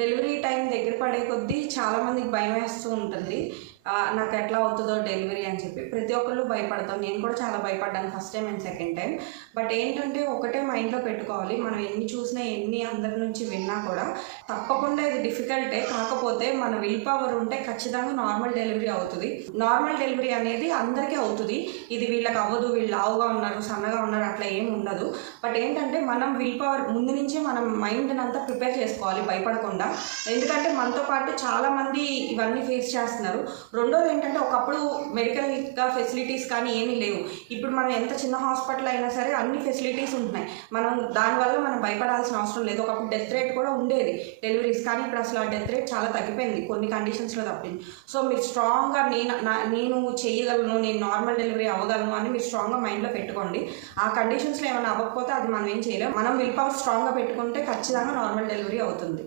Delivery time దగ్గర పడే కొద్దీ చాలామందికి భయం వేస్తూ ఉంటుంది. నాకు ఎట్లా అవుతుందో డెలివరీ అని చెప్పి ప్రతి ఒక్కళ్ళు భయపడతాం. నేను కూడా చాలా భయపడ్డాను first time and second time. But ఏంటంటే ఒకటే మైండ్లో పెట్టుకోవాలి, మనం ఎన్ని చూసినా ఎన్ని అందరి నుంచి విన్నా కూడా తప్పకుండా ఇది డిఫికల్టే. కాకపోతే మన విల్ పవర్ ఉంటే ఖచ్చితంగా నార్మల్ డెలివరీ అవుతుంది. నార్మల్ డెలివరీ అనేది అందరికీ అవుతుంది. ఇది వీళ్ళకి అవ్వదు, వీళ్ళు లావుగా ఉన్నారు, సన్నగా ఉన్నారు, అట్లా ఏమి ఉండదు. బట్ ఏంటంటే మనం విల్ పవర్ ముందు నుంచే మనం మైండ్ని అంతా ప్రిపేర్ చేసుకోవాలి భయపడకుండా. ఎందుకంటే మనతో పాటు చాలామంది ఇవన్నీ ఫేస్ చేస్తున్నారు. రెండోది ఏంటంటే ఒకప్పుడు మెడికల్గా ఫెసిలిటీస్ కానీ ఏమీ లేవు. ఇప్పుడు మనం ఎంత చిన్న హాస్పిటల్ అయినా సరే అన్ని ఫెసిలిటీస్ ఉంటున్నాయి. దానివల్ల మనం భయపడాల్సిన అవసరం లేదు. ఒకప్పుడు డెత్ రేట్ కూడా ఉండేది డెలివరీస్, కానీ ఇప్పుడు అసలు ఆ డెత్ రేట్ చాలా తగ్గిపోయింది కొన్ని కండిషన్స్లో తప్పింది. సో మీరు స్ట్రాంగ్గా నేను చేయగలను, నేను నార్మల్ డెలివరీ అవ్వగలను అని మీరు స్ట్రాంగ్గా మైండ్లో పెట్టుకోండి. ఆ కండిషన్స్లో ఏమైనా అవ్వకపోతే అది మనం ఏం చేయలేం. మనం విల్ పవర్ స్ట్రాంగ్గా పెట్టుకుంటే ఖచ్చితంగా నార్మల్ డెలివరీ అవుతుంది.